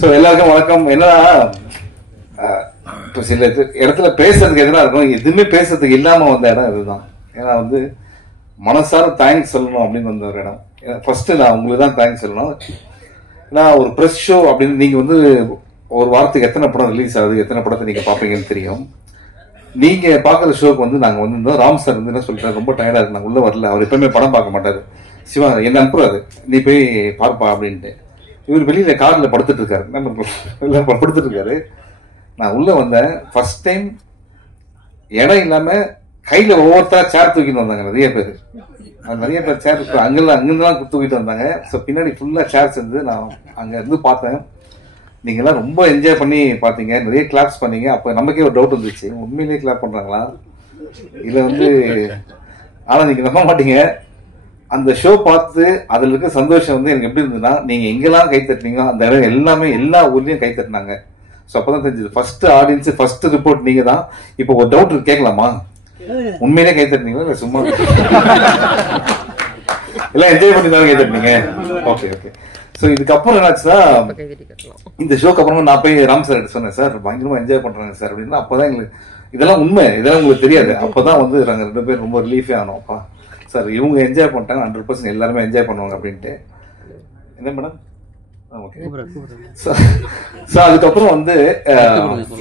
So எல்லாருக்கும் வணக்கம். என்னன்னா இப்போ சில இடத்துல பேசுறதுக்கு எதுனா இருக்கும், எதுவுமே பேசுறதுக்கு இல்லாம வந்த இடம் இதுதான். ஏன்னா வந்து மனசார தேங்க்ஸ் சொல்லணும் அப்படின்னு வந்த ஒரு இடம். ஃபர்ஸ்ட் நான் உங்களுக்கு தான் தேங்க்ஸ் சொல்லணும். ஏன்னா ஒரு ப்ரெஸ் ஷோ அப்படின்னு நீங்க வந்து ஒரு வாரத்துக்கு எத்தனை படம் ரிலீஸ் ஆகுது, எத்தனை படத்தை நீங்க பாப்பீங்கன்னு தெரியும். நீங்க பாக்குற ஷோக்கு வந்து நாங்க வந்து ராம் சார் வந்து என்ன சொல்றாரு, ரொம்ப டயர்டா இருக்கு, நாங்க உள்ள வரல. அவர் எப்பவுமே படம் பார்க்க மாட்டாரு. சிவா என்ன அனுப்புறாரு, நீ போய் பார்ப்பா அப்படின்ட்டு. இவர் வெளியில கார்ல படுத்துட்டு இருக்காரு, படுத்துட்டு இருக்காரு. நான் உள்ள வந்தேன். ஃபர்ஸ்ட் டைம் இடம் இல்லாம கையில ஒவ்வொருத்தரா சேர் தூக்கிட்டு வந்தாங்க நிறைய பேர். சேர் அங்கிருந்துலாம் தூக்கிட்டு வந்தாங்க. ஸோ பின்னாடி ஃபுல்லா சேர்ஸ் இருந்து நான் அங்க இருந்து பார்த்தேன். நீங்க எல்லாம் ரொம்ப என்ஜாய் பண்ணி பாத்தீங்க, நிறைய கிளாப்ஸ் பண்ணீங்க. அப்ப நமக்கே ஒரு டவுட் வந்துச்சு, உண்மையிலேயே கிளாப் பண்றாங்களா இல்ல வந்து. ஆனா நீங்க நம்ப மாட்டீங்க, அந்த ஷோ பார்த்து அதுல இருக்க சந்தோஷம் வந்து எனக்கு எப்படி இருந்ததுன்னா, நீங்க எங்கெல்லாம் கை தட்டினீங்க அந்த இடம் எல்லாமே எல்லா ஊர்லயும் கை தட்டினாங்க. ஸோ அப்பதான் தெரிஞ்சது ஃபர்ஸ்ட் ஆடியன்ஸ் ஃபர்ஸ்ட் ரிப்போர்ட் நீங்க தான். இப்போ ஒரு டவுட் கேட்கலாமா, உண்மையிலே கை தட்டினீங்களா இல்ல சும்மா எல்லாம் என்ஜாய் பண்ணி தான் கை தட்டினீங்க? Okay okay. ஸோ இதுக்கப்புறம் என்னாச்சுன்னா, இந்த ஷோக்கு அப்புறமா நான் போய் ராம் சார் சொன்னேன், சார் பயங்கரமா என்ஜாய் பண்றாங்க சார் அப்படின்னா. அப்பதான் எங்களுக்கு இதெல்லாம் உண்மை, இதெல்லாம் உங்களுக்கு தெரியாது. அப்பதான் வந்து நாங்க 2 பேரும் ரொம்ப ரிலீஃபே ஆனோம். அப்பா சார் இவங்க என்ஜாய் பண்ணிட்டாங்க, 100% எல்லாருமே என்ஜாய் பண்ணுவாங்க அப்படின்ட்டு. என்ன மேடம்? அதுக்கப்புறம் வந்து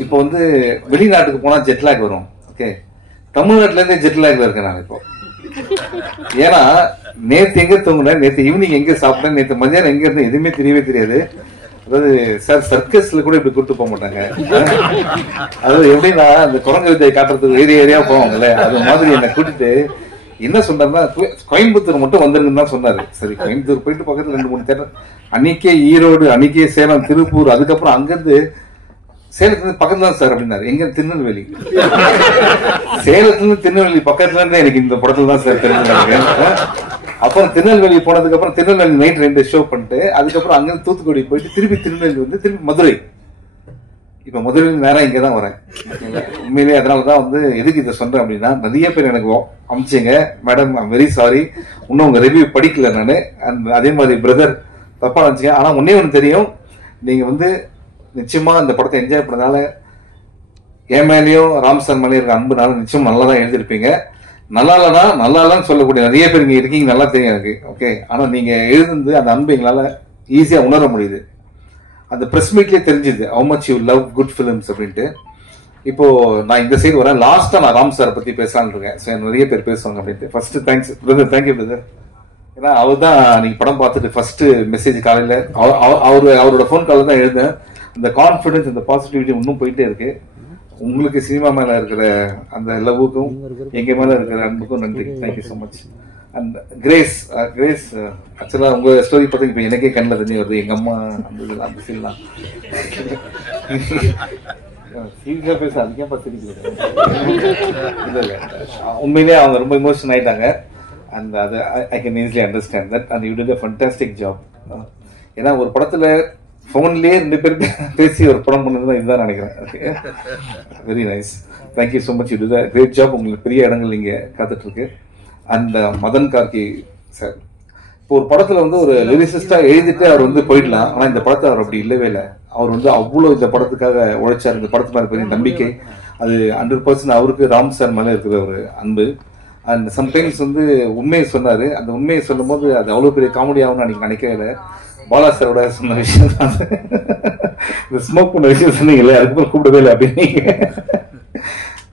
இப்போ வந்து வெளிநாட்டுக்கு போனா ஜெட்லாக் வரும். ஓகே, தமிழ்நாட்டுல இருந்தே ஜெட்லாக்ல இருக்கேன் நான் இப்போ. ஏன்னா நேத்து எங்க தூங்குனேன், நேத்து ஈவினிங் எங்க சாப்பிட்டேன், நேத்து மதியானம் எங்க இருந்தேன் எதுவுமே தெரியவே தெரியாது. அதாவது சார் சர்க்கஸ்ல கூட இப்படி கூட்டு போக மாட்டாங்க. அதாவது எப்படின்னா அந்த குரங்கு வித்தையை காட்டுறதுக்கு ஏரியா போவாங்கல்ல, அது மாதிரி என்னை கூட்டிட்டு என்ன சொன்னார்னா, கோயம்புத்தூர் மட்டும் வந்துருங்கன்னு தான் சொன்னாரு. சரி கோயம்புத்தூர் போயிட்டு பக்கத்துல 2-3 தேட்டர், அன்னைக்கே ஈரோடு, அன்னைக்கே சேலம், திருப்பூர், அதுக்கப்புறம் அங்கிருந்து சேலத்துல பக்கத்துல தான் சார் அப்படின்னாரு. எங்க? திருநெல்வேலி. சேலத்துல இருந்து திருநெல்வேலி பக்கத்துல இருந்து எனக்கு இந்த படத்துல தான் சார் தெரிஞ்சுட்டாங்க. அப்புறம் திருநெல்வேலி போனதுக்கு அப்புறம் திருநெல்வேலி நைட் 2 ஷோ பண்ணிட்டு அதுக்கப்புறம் அங்கிருந்து தூத்துக்குடி போயிட்டு திருப்பி திருநெல்வேலி வந்து திருப்பி மதுரை. இப்ப மதுரையில் நேரம் இங்கதான் வரேன். உண்மையிலேயே அதனாலதான் வந்து எதுக்கு இதை சொல்றேன் அப்படின்னா, நிறைய பேர் எனக்கு அமிச்சிங்க, மேடம் ஐம் வெரி சாரி, இன்னும் உங்க ரிவ்யூ படிக்கல நானு. அதே மாதிரி பிரதர் தப்பா நினைச்சீங்க. ஆனா ஒண்ணு தெரியும், நீங்க வந்து நிச்சயமா இந்த படத்தை என்ஜாய் பண்ணதால என் மேலேயும் ராம் சார் மேலேயும் இருக்க அன்புனால நிச்சயம் நல்லா தான் எழுதிருப்பீங்க. நல்லா இல்லைன்னா நல்லா இல்லைன்னு சொல்லக்கூடிய நிறைய பேர் இங்க இருக்கீங்க, நல்லா தெரியும் எனக்கு. ஓகே, ஆனா நீங்க எழுதுந்து அந்த அன்பு எங்களால ஈஸியா உணர முடியுது. அந்த பிரஸ் மீட்லயே தெரிஞ்சுது how much you love good films அப்படின்ட்டு. இப்போ நான் இந்த சைடு வரேன். லாஸ்டா நான் ராம் சாரை பத்தி பேசலான்னு இருக்கேன். ஸோ நிறைய பேர் பேசுவாங்க அப்படின்ட்டு. First thanks brother, thank you brother. ஏன்னா அவர் தான் நீங்க படம் பார்த்துட்டு ஃபர்ஸ்ட் மெசேஜ் காலையில அவரோட ஃபோன் காலில் தான் எழுந்தேன். அந்த கான்ஃபிடன்ஸ், அந்த பாசிட்டிவிட்டி இன்னும் போயிட்டே இருக்கு. உங்களுக்கு சினிமா மேல இருக்கிற அந்த லவ்வுக்கும் எங்க மேல இருக்கிற அன்புக்கும் நன்றி. Thank you so much. And grace ஆக்சுவலா உங்க ஸ்டோரி பார்த்து இப்ப எனக்கே கண்ணில் தண்ணி வருது. எங்க அம்மா அந்த சீன்லாம் பேச அதுக்கே பார்த்து உண்மையிலேயே அவங்க ரொம்ப இமோஷன் ஆயிட்டாங்க. அண்ட் அது I can easily understand that. And you did a fantastic job. ஏன்னா ஒரு படத்துல போன்லயே 2 பேர் பேசி ஒரு படம் பண்ணதுதான் இதுதான் நினைக்கிறேன். Very nice, thank you so much. You did a great job. உங்களுக்கு பெரிய இடங்கள் இங்க காத்துட்டு இருக்கு. அந்த மதன் கார்கி சார் இப்போ ஒரு படத்துல வந்து ஒரு லிரிசிஸ்டா எழுதிட்டு அவர் வந்து போயிடலாம். ஆனா இந்த படத்தை அவர் அப்படி இல்லவே இல்லை. அவர் வந்து அவ்வளவு இந்த படத்துக்காக உழைச்சார். இந்த படத்து மேல பெரிய நம்பிக்கை, அது 100% அவருக்கு ராம் சார் மேல இருக்கிற ஒரு அன்பு. அண்ட் சம்டைம்ஸ் வந்து உண்மையை சொன்னாரு. அந்த உண்மையை சொல்லும் போது அது அவ்வளவு பெரிய காமெடி ஆகும்னு அன்னைக்கு நினைக்கவே இல்லை. பாலா சாரோட சொன்ன விஷயம் தான், இந்த ஸ்மோக் பண்ண விஷயம் சொன்னீங்கல்ல, அதுக்கப்புறம் கூப்பிடவே இல்லை அப்படின்னு.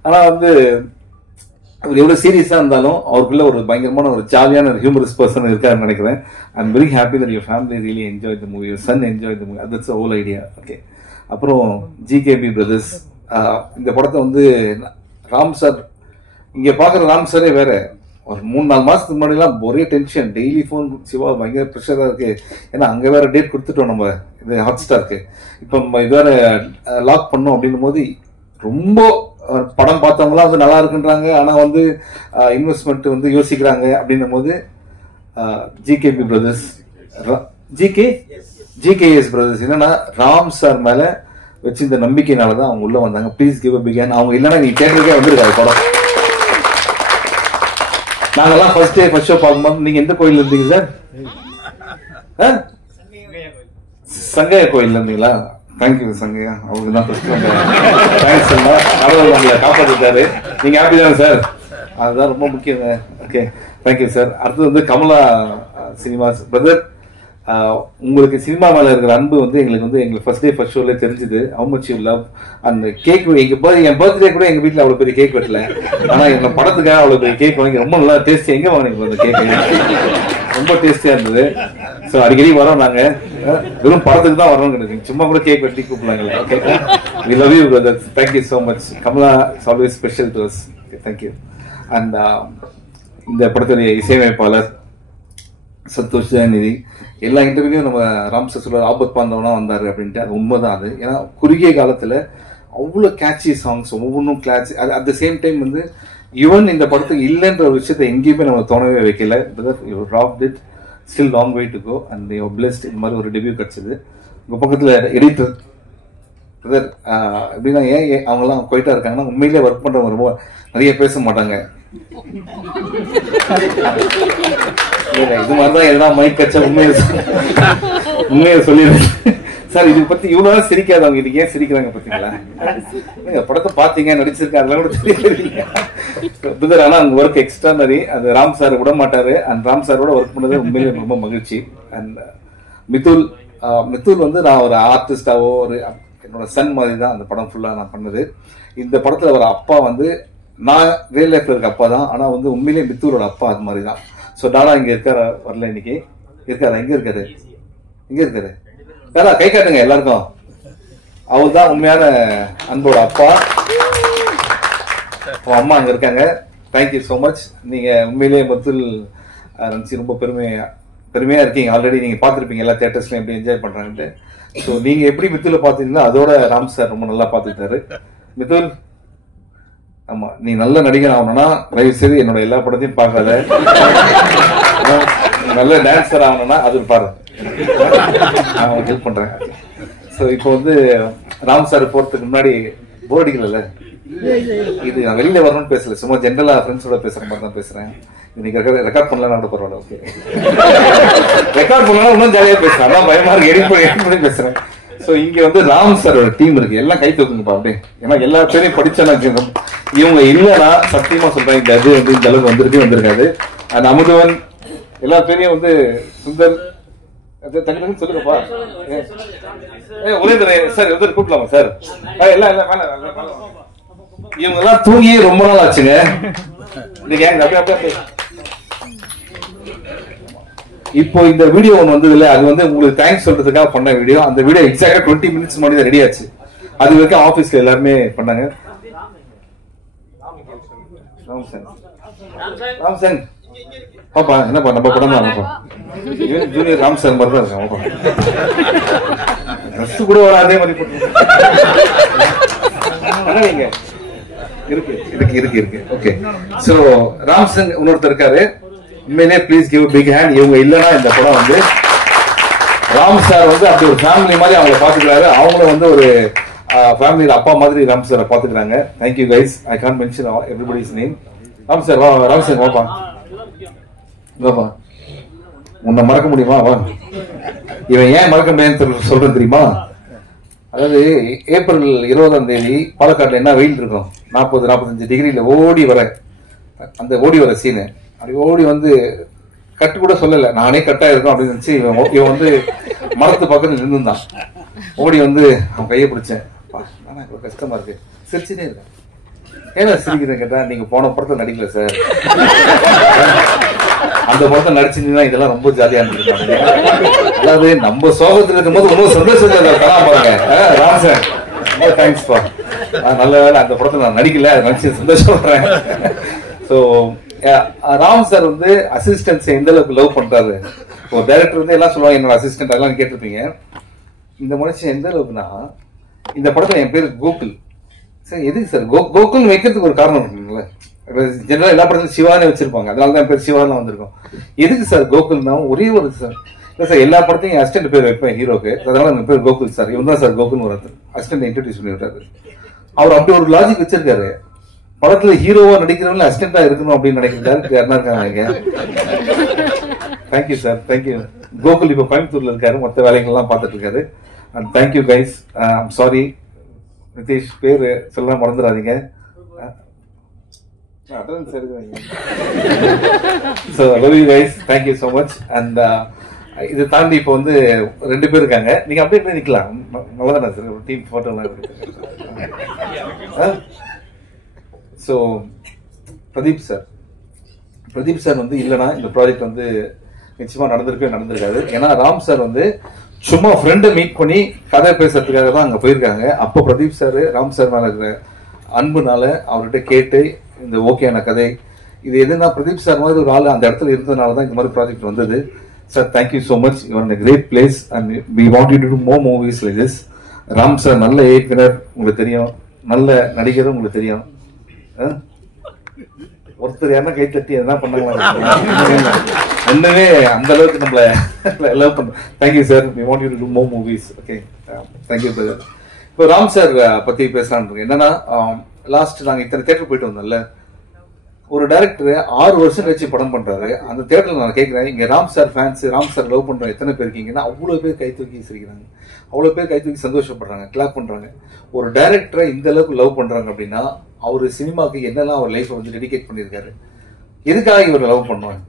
ஆனா வந்து அவர் எவ்வளவு சீரியஸா இருந்தாலும் அவருக்குள்ள ஒரு பயங்கரமான ஒரு ஜாலியான ஒரு ஹியூமரஸ் பர்சன் இருக்காருன்னு நினைக்கிறேன். I am very happy that your family really enjoy the movie, your son enjoy the movie. That's the whole idea. Okay, அப்புறம் ஜிகேபி பிரதர்ஸ் இந்த படத்தை வந்து ராம் சார் இங்க பாக்குற ராம் சாரே வேற. ஒரு 3-4 மாசத்துக்கு முன்னாடி எல்லாம் ஒரே டென்ஷன், டெய்லி போன், சிவா பயங்கர ப்ரெஷரா இருக்கு. ஏன்னா அங்க வேற டேட் கொடுத்துட்டோம் நம்ம இது ஹாட் ஸ்டாருக்கு. இப்போ நம்ம இது வேற லாக் பண்ணோம் அப்படின்னும் போது ரொம்ப படம் பார்த்தவங்களாம் வந்து நல்லா இருக்குன்றாங்க. ஆனா வந்து இன்வெஸ்ட்மெண்ட் வந்து யோசிக்கிறாங்க அப்படின்னும் போது ஜிகேபி பிரதர்ஸ், ஜிகேஎஸ் பிரதர்ஸ் என்னன்னா ராம் சார் மேல வச்சு இந்த நம்பிக்கையினாலதான் அவங்க உள்ள வந்தாங்க. Please give a big hand. அவங்க இல்லைன்னா நீ தேட்டருக்கே வந்திருக்காரு படம். நாங்கெல்லாம் ஃபர்ஸ்ட் ஷோ பார்க்கும்போது நீங்க எந்த கோயில் இருந்தீங்க சார்? சங்கையா கோயில் இருந்தீங்களா? தேங்க்யூ சங்கையா, அவருக்கு தான் ஃபர்ஸ்ட் தேங்க்ஸ் சொன்னா கடவுள் நம்மளை காப்பாற்றிட்டாரு. நீங்க ஹாப்பி தானே சார்? அதுதான் ரொம்ப முக்கியங்க. Okay, thank you sir. அடுத்தது வந்து கமலா சினிமாஸ் பிரதர், உங்களுக்கு சினிமா மேல இருக்கிற அன்பு வந்து எங்களுக்கு ஃபர்ஸ்ட் டே ஃபர்ஸ்ட் ஷோல தெரிஞ்சுது. How much you love. அந்த கேக் என் பர்த்டே கூட எங்க வீட்டுல அவ்வளவு பெரிய கேக் வெட்டல, ஆனா எங்க படத்துக்காக அவ்வளவு பெரிய கேக் வாங்கி ரொம்ப நல்லா டேஸ்டி. எங்க வாங்கினீங்க அந்த கேக்? ரொம்ப டேஸ்டியா இருந்தது. ஸோ அடிக்கடி வரோம் நாங்க, வெறும் படத்துக்கு தான் வரோம் கிடையாது, சும்மா கூட கேக் வெட்டி கூப்பிடலாங்களே. Okay, we love you brother. Thank you so much. Kamala is always special to us. Thank you. And இந்த படத்துடைய இசையமைப்பாளர் சந்தோஷ் ஜெயநிதி. எல்லா இன்டர்வியூலையும் நம்ம ராம் சார் சொல்ற ஆபத் பாந்தவனா வந்தாரு அப்படின்ட்டு, அது உண்மைதான். அது ஏன்னா குறுகிய காலத்துல அவ்வளோ கேட்சி சாங்ஸ், ஒவ்வொன்றும் class. At the same time வந்து ஈவன் இந்த படத்துக்கு இல்லைன்ற ஒரு விஷயத்தை எங்கேயுமே நம்ம தோணவே வைக்கல. Still long way to go and you blessed. இந்த மாதிரி ஒரு டெபியூ கிடைச்சது. உங்க பக்கத்துல எடிட்டர் பிரதர் எப்படின்னா, ஏன் அவங்கெல்லாம் போயிட்டா இருக்காங்கன்னா, உண்மையிலே ஒர்க் பண்றவங்க ரொம்ப நிறைய பேச மாட்டாங்க. இது மாதிரிதான் எதனா மைக் கச்சா உண்மையை சொல்லிடுறேன் சார். இது பத்தி இவ்வளவு சிரிக்காதவங்க இதுக்கு ஏன் சிரிக்கிறாங்க பாத்தீங்களா? படத்தை பாத்தீங்க, நடிச்சிருக்காங்க கூட தெரியல. ஆனா அந்த ஒர்க் எக்ஸ்ட்ரானரி. அது ராம் சார் விட மாட்டாரு. அந்த ராம் சாரோட ஒர்க் பண்ணது உண்மையிலே ரொம்ப மகிழ்ச்சி. அண்ட் மித்துல் வந்து நான் ஒரு ஆர்டிஸ்டாவோ ஒரு என்னோட சன் மாதிரி தான் அந்த படம் ஃபுல்லா நான் பண்ணது. இந்த படத்துல ஒரு அப்பா வந்து நான் ரியல் லைஃப்ல இருக்க அப்பா தான், ஆனா வந்து உண்மையிலேயே மித்தூரோட அப்பா அது மாதிரி தான். ஸோ டாடா இங்க இருக்காரா? வரல இன்னைக்கு. இருக்காரா? எங்க இருக்காரு? எங்க இருக்காரு? டாடா கை காட்டுங்க எல்லாருக்கும். அவர் தான் உண்மையான அன்போட அப்பா. அம்மா அங்க இருக்காங்க. Thank you so much. நீங்க உண்மையிலேயே மத்துல் நினைச்சு ரொம்ப பெருமையா இருக்கீங்க. ஆல்ரெடி நீங்க பாத்துருப்பீங்க எல்லா தியேட்டர்ஸ்லயும் எப்படி என்ஜாய் பண்றாங்கன்ட்டு. ஸோ நீங்க எப்படி மித்துல பாத்தீங்களோ அதோட ராம் சார் ரொம்ப நல்லா பாத்துக்கிட்டாரு. மித்துல், ஆமா, நீ நல்ல நடிகர் ஆகணும்னா தயவு செய்து என்னோட எல்லா படத்தையும் பார்க்காத. நல்ல டான்சர் ஆகணும்னா அது பாரு, நான் ஹெல்ப் பண்றேன். ஸோ இப்போ வந்து ராம் சார் போறதுக்கு முன்னாடி போர் அடிக்கல. இது நான் வெளியில வரணும்னு பேசல, சும்மா ஜென்ரலா ஃப்ரெண்ட்ஸோட பேசுற மாதிரி தான் பேசுறேன். இன்னைக்கு ரெக்கார்ட் பண்ணலாம் கூட பரவாயில்ல. ஓகே, ரெக்கார்ட் பண்ணலாம் இன்னும் ஜாலியா பேசுறேன். அதான் பயமா இருக்கு, எடிட் பண்ணி பேசுறேன். சோ இங்க வந்து ராம் சாரோட டீம் இருக்கு. எல்லாம் கை தூக்குங்கப்பா அப்படியே. ஏன்னா எல்லா பேரையும் படிச்சா இவங்க இல்லைன்னா சத்தியமா சொல்றேன் இந்த அது வந்து இந்த அளவுக்கு வந்திருக்காது. அந்த அமுதவன் எல்லா பேரையும் வந்து சுந்தர் தனி சொல்லுங்கப்பா. ஒரே சார் எதிர் கூப்பிடலாமா சார்? எல்லாம் இவங்க எல்லாம் தூங்கி ரொம்ப நாள் ஆச்சுங்க. இப்போ இந்த வீடியோ ஒன்று வந்தது இல்ல, அது வந்து உங்களுக்கு தேங்க்ஸ் சொல்றதுக்காக பண்ண வீடியோ. அந்த வீடியோ எக்ஸாக்டா 20 மினிட்ஸ் முன்னாடி தான் ரெடி ஆச்சு. அது வரைக்கும் ஆபீஸ்ல எல்லாருமே பண்ணாங்க. ராம் சார் பாப்பா என்னப்பா நம்ம படம் தான் ஜூனியர் ராம் சார் மாதிரி தான் இருக்கான். கூட ஒரு அதே மாதிரி நீங்க இருக்கு. ஓகே, சோ ராம் சிங் இன்னொருத்தர் இருக்காரு. உண்மையிலே ப்ளீஸ் கிவ் பிக் ஹேண்ட். இவங்க இல்லைன்னா இந்த படம் வந்து ராம் சார் வந்து அப்படி ஒரு ஃபேமிலி மாதிரி அவங்களை பாத்துக்கிறாரு. அவங்களும் வந்து ஒரு ஃபேமிலியில அப்பா மாதிரி ராம் சாரை பாத்துக்கிறாங்க. Thank you guys. I can't mention everybody's name. Ram sir வா, ராம் சார் வாப்பா, வாப்பா. உன்னை மறக்க முடியுமா? வா. இவன் ஏன் மறக்க முடியாதுன்னு சொல்றேன் தெரியுமா? அதாவது ஏப்ரல் 20ஆம் தேதி பாலக்காட்டுல என்ன வெயில் இருக்கும், 40-45 டிகிரியில ஓடி வர சீனு. அப்படி ஓடி வந்து கட்டு கூட சொல்லல, நானே கட்டா இருக்கும் அப்படின்னு நினைச்சு இவன் வந்து மரத்து பக்கத்துல நின்றுந்தான். ஓடி வந்து அவன் கையை பிடிச்சேன். கஷ்டமா இருக்கு, சிரிச்சுனே இருக்கேன். ஏன்னா சிரிக்கிறேன் கேட்டா, நீங்க போன படத்தை நடிக்கல சார், அந்த படத்தை நடிச்சிருந்தீங்கன்னா இதெல்லாம் ரொம்ப ஜாலியா இருந்திருக்காங்க. அதாவது நம்ம சோகத்துல இருக்கும்போது ஒன்னும் சந்தோஷம் பாருங்க. ராம் சார் ரொம்ப தேங்க்ஸ் பா, நல்ல வேலை அந்த படத்தை நான் நடிக்கல, அதை நினைச்சு சந்தோஷப்படுறேன். ஸோ ராம் சார் வந்து அசிஸ்டன்ஸ் எந்த அளவுக்கு லவ் பண்றாரு. ஒரு டைரக்டர் வந்து எல்லாம் சொல்லுவாங்க என்னோட அசிஸ்டன்ட், அதெல்லாம் கேட்டிருப்பீங்க. இந்த மனுஷன் எந்த அளவுக்குன்னா, இந்த படத்துல என் பேரு கோகுல் சார். எதுக்கு சார் கோகுல் வைக்கிறதுக்கு ஒரு காரணம் இருக்குங்களா? ஜெனரலா எல்லா படத்துலையும் சிவானே வச்சிருப்பாங்க, அதனாலதான் என் பேர் சிவானா வந்திருக்கும். எதுக்கு சார் கோகுல்னா, ஒரே ஒரு சார் இல்ல சார், எல்லா படத்தையும் அசிஸ்டன்ட் பேர் வைப்பேன் ஹீரோக்கு, அதனால என் பேர் கோகுல் சார். இவன் தான் சார் கோகுல் ஒரு அசிஸ்டன்ட் இன்ட்ரோடியூஸ் பண்ணி விட்டாரு. அவர் அப்படி ஒரு லாஜிக் வச்சிருக்காரு. படத்துல ஹீரோவா நடிக்கிறவங்க அசிஸ்டன்டா இருக்கணும் அப்படின்னு நினைக்கிறாரு. யாருன்னா இருக்காங்க? Thank you sir, thank you. கோகுல் இப்ப கோயம்புத்தூர்ல இருக்காரு, மொத்த வேலைகள் எல்லாம் பார்த்துட்டு இருக்காரு. And thank you guys. I'm sorry Nitish பேர் சொல்ல மறந்துடாதீங்க. So love you guys, thank you so much. And இது தாண்டி இப்போ வந்து 2 பேர் இருக்காங்க. நீங்க அப்படியே நிக்கலாம், நல்லதானே சார்? ஒரு டீம் போட்டோலாம் இருக்கு. ஸோ பிரதீப் சார் வந்து இல்லைன்னா இந்த ப்ராஜெக்ட் வந்து நிச்சயமா நடந்திருக்காது. ஏன்னா ராம் சார் வந்து சும்மா ஃப்ரெண்டை மீட் பண்ணி கதை பேசுறதுக்காக தான் அங்கே போயிருக்காங்க. அப்போ பிரதீப் சார் ராம் சார் மேல இருக்கிற அன்புனால அவர்கிட்ட கேட்டு இந்த ஓகேயான கதை இது எதுனா பிரதீப் சார் மாதிரி ஒரு ஆள் அந்த இடத்துல இருந்ததுனால தான் இந்த மாதிரி ப்ராஜெக்ட் வந்தது. Sir thank you so much, you are in a great place and we want you to do more movies like this. Ram sir நல்ல இயக்குனர் உங்களுக்கு தெரியும், நல்ல நடிகரும் உங்களுக்கு தெரியும். ஒருத்தர் யாருன்னா கை தட்டி எதனா பண்ணாங்களா? ஒண்ணுமே அந்த அளவுக்கு நம்மள லவ் பண்ண. Thank you sir, we want you to do more movies. Okay, thank you brother. இப்போ ராம் சார் பத்தி பேசலான்னு என்னன்னா, லாஸ்ட் நாங்க இத்தனை தியேட்டர் போயிட்டு வந்தோம்ல, ஒரு டைரக்டர் 6 வருஷம் கழிச்சு படம் பண்றாரு. அந்த தியேட்டர்ல நான் கேட்கிறேன், இங்க Ram sir fans, Ram sir love பண்ற எத்தனை பேர் இருக்கீங்கன்னா அவ்வளவு பேர் கை தூக்கி சிரிக்கிறாங்க, அவ்வளவு பேர் கை தூக்கி சந்தோஷப்படுறாங்க, கிளாப் பண்றாங்க. ஒரு டைரக்டரை இந்த அளவுக்கு லவ் பண்றாங்க அப்படின்னா அவரு சினிமாக்கு என்னெல்லாம் அவர் லைஃப் வந்து டெடிகேட் பண்ணியிருக்காரு, எதுக்காக இவர் லவ் பண்ணுவாங்க?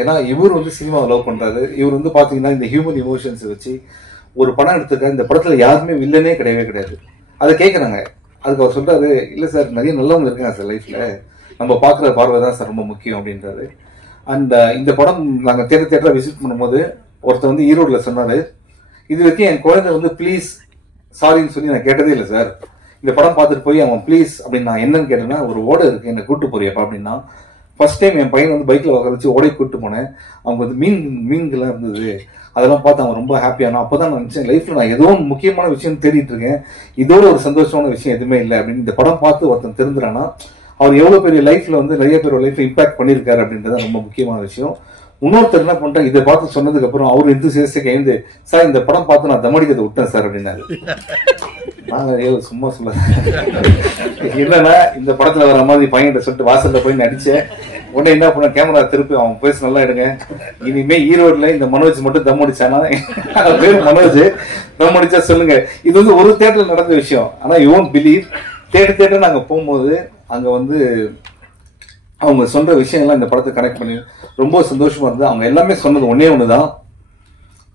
ஏன்னா இவர் வந்து சினிமாவை லவ் பண்றாரு. இவர் வந்து பாத்தீங்கன்னா இந்த ஹியூமன் இமோஷன்ஸ் வச்சு ஒரு படம் எடுத்துக்க, இந்த படத்துல யாருமே வில்லனே கிடையாது. அதை கேட்கறாங்க. அதுக்கு அவர் சொல்றாரு, இல்ல சார் நிறைய நல்லவங்க இருக்காங்க சார் லைஃப்ல, நம்ம பாக்குற பார்வை தான் சார் ரொம்ப முக்கியம் அப்படின்றாரு. அண்ட் இந்த படம் நாங்க தியேட்டரை விசிட் பண்ணும்போது ஒருத்தர் வந்து ஈரோடுல சொன்னாரு, இது வரைக்கும் என் குழந்தை வந்து ப்ளீஸ் சாரின்னு சொல்லி நான் கேட்டதே இல்லை சார். இந்த படம் பார்த்துட்டு போய் அவன் ப்ளீஸ் அப்படின்னு நான் என்னன்னு கேட்டேன்னா, ஒரு ஓடை இருக்கு என்ன கூட்டு போறியப்பா அப்படின்னா, ஃபர்ஸ்ட் டைம் என் பையன் வந்து பைக்ல உட்கார வச்சு ஓடை கூட்டு போனேன். அவங்க வந்து மீன்கள்லாம் இருந்தது, அதெல்லாம் பார்த்து அவன் ரொம்ப ஹாப்பியானா. அப்பதான் நான் நினைச்சேன் லைஃப்ல நான் ஏதோ முக்கியமான விஷயம் தேடிட்டு இருக்கேன், இதோட ஒரு சந்தோஷமான விஷயம் எதுவுமே இல்லை அப்படின்னு. இந்த படம் பார்த்து ஒருத்தன் தெரிஞ்சுறானா அவர் எவ்வளவு பெரிய லைஃப்ல வந்து நிறைய பேர் லைஃப்ல இம்பாக்ட் பண்ணிருக்காரு அப்படின்றது ரொம்ப முக்கியமான விஷயம். இன்னொருத்தர் என்ன பண்ணிட்டேன், இதை பார்த்து சொன்னதுக்கு அப்புறம் அவரு எந்தூசியாஸ்டிக்கா எழுந்து, சார் இந்த படம் பார்த்து நான் தமடிக்கிறத விட்டேன் சார் அப்படின்னாரு. நான் சும்மா சொல்ல என்னன்னா, இந்த படத்துல வர மாதிரி பையன்கிட்ட சொல்லிட்டு வாசல்ல போய் நடிச்சேன். உடனே என்ன பண்ண, கேமரா திருப்பி அவன் பேச நல்லா எடுங்க, இனிமே ஈரோடுல இந்த மனோஜ் மட்டும் தம் அடிச்சானா, பேர் மனோஜ், தம் அடிச்சா சொல்லுங்க. இது வந்து ஒரு தியேட்டர்ல நடந்த விஷயம். ஆனா யூ ஒன்ட் பிலீவ், தேட்டர் நாங்க போகும்போது அங்க வந்து அவங்க சொல்ற விஷயங்கள்லாம் இந்த படத்தை கனெக்ட் பண்ணி ரொம்ப சந்தோஷமா இருந்தது. அவங்க எல்லாமே சொன்னது ஒண்ணுதான்,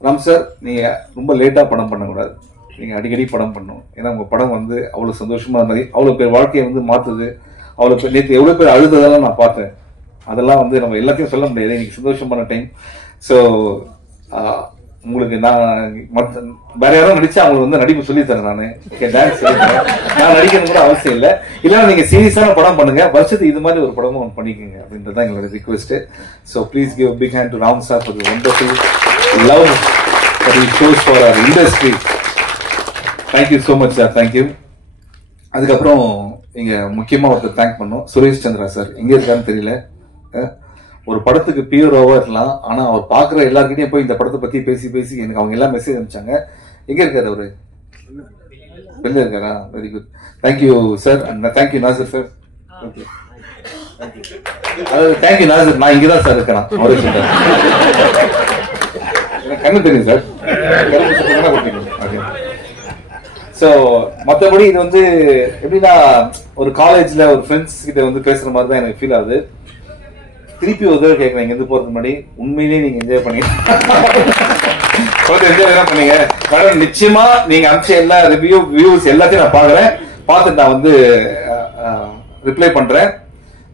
ராம் சார் நீங்க ரொம்ப லேட்டா படம் பண்ணக்கூடாது, நீங்க அடிக்கடி படம் பண்ணணும். ஏன்னா உங்க படம் வந்து அவ்வளவு சந்தோஷமா இருந்தது, அவ்வளவு பேர் வாழ்க்கையை வந்து மாத்துது. அவ்வளவு பேர் நேற்று எவ்வளவு பேர் அழுததெல்லாம் நான் பார்த்தேன். அதெல்லாம் வந்து நம்ம எல்லாத்தையும் சொல்ல முடியாது, இன்னைக்கு சந்தோஷமான டைம். ஸோ உங்களுக்கு நான் வேற யாரும் நடிச்சா அவங்களுக்கு வந்து நடிப்பு சொல்லி தரேன். நான் டான்ஸ் நான் நடிக்கணும் கூட அவசியம் இல்லை. இல்லைன்னா நீங்க சீரியஸான படம் பண்ணுங்க, வருஷத்துக்கு இது மாதிரி ஒரு படமும் ஒன்று பண்ணிக்கோங்க அப்படின்றதான் எங்களோட request. So please give big hand to Ram sir for the wonderful love that he shows for our industry. Thank you so much sir, thank you. அதுக்கப்புறம் இங்க முக்கியமா ஒருத்தர் தேங்க் பண்ணோம், சுரேஷ் சந்திரா சார். எங்க இருக்காருன்னு தெரியல. ஒரு படத்துக்கு பியூரோவா இருக்கலாம், ஆனா அவர் பாக்குற எல்லாருக்கிட்டையும் போய் இந்த படத்தை பத்தி பேசி எனக்கு அவங்க எல்லாம் மெசேஜ் அனுப்பிச்சாங்க. எங்க இருக்காரு அவரு? வெளில இருக்காரா? Very good, thank you sir. And thank you Nassar sir. அதாவது தேங்க்யூ நாசர், நான் இங்கதான் சார் இருக்கிறேன் அவரே சொல்றாரு. கண்ணு தெரியும் சார். ஸோ மற்றபடி இது வந்து எப்படின்னா, ஒரு காலேஜ்ல ஒரு ஃப்ரெண்ட்ஸ் கிட்ட வந்து பேசுற மாதிரி தான் எனக்கு ஃபீல் ஆகுது. திருப்பி ஒரு தடவை கேட்கறேன், இங்க இருந்து போறதுக்கு முன்னாடி உண்மையிலேயே நீங்க என்ஜாய் பண்ணீங்க, என்ஜாய் பண்ணீங்க மேடம். நிச்சயமா நீங்க அனுப்பிச்ச எல்லா வியூஸ் எல்லாத்தையும் நான் பாக்குறேன், பார்த்துட்டு நான் வந்து ரிப்ளை பண்றேன்.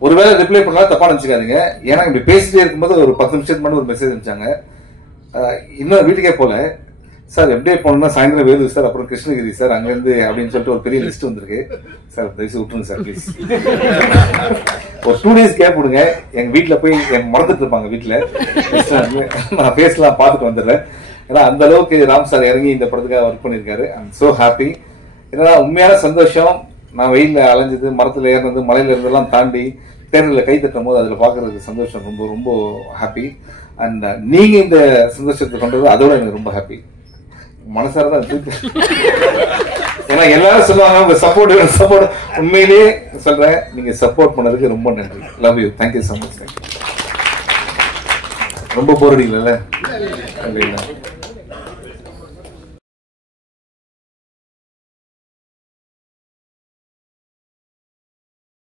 ஒருவேளை ரிப்ளை பண்ணலாம் தப்பா நினைச்சுக்காதீங்க, ஏன்னா இப்படி பேசிட்டே இருக்கும்போது ஒரு 10 நிமிஷத்துக்கு முன்னாடி ஒரு மெசேஜ் அனுப்பிச்சாங்க. இன்னும் வீட்டுக்கே போல சார், எப்படியே போனோம்னா சாயந்தரம் வேலூர் சார், அப்புறம் கிருஷ்ணகிரி சார், அங்கிருந்து அப்படின்னு சொல்லிட்டு ஒரு பெரிய லிஸ்ட் வந்திருக்கு சார். தயவுசெய்து விட்டுருங்க சார் ப்ளீஸ். ஒரு 2 days கேப் விடுங்க. எங்க வீட்டுல போய் மறந்துட்டு இருப்பாங்க வீட்டுல, நான் பேசலாம் பார்த்துட்டு வந்துடுறேன். ஏன்னா அந்த அளவுக்கு ராம் சார் இறங்கி இந்த படத்துக்காக ஒர்க் பண்ணிருக்காரு. I am so happy. ஏன்னா உண்மையான சந்தோஷம், நான் வெயில அலைஞ்சது, மரத்துல ஏறினது, மலையில இருந்தெல்லாம் தாண்டி தேர்தலில் கை தட்டும் போது அதுல பாக்குறதுக்கு சந்தோஷம் ரொம்ப ரொம்ப ஹாப்பி. அண்ட் நீங்க இந்த சந்தோஷத்தை கொண்டது அதோட எனக்கு ரொம்ப ஹாப்பி. மனசாரதான் இருக்கு. ஏன்னா எல்லாரும் சொல்லுவாங்க சப்போர்ட், உண்மையிலேயே சொல்றேன், நீங்க சப்போர்ட் பண்ணதுக்கு ரொம்ப நன்றி. Love you, thank you so much. ரொம்ப போர் அடிக்கல.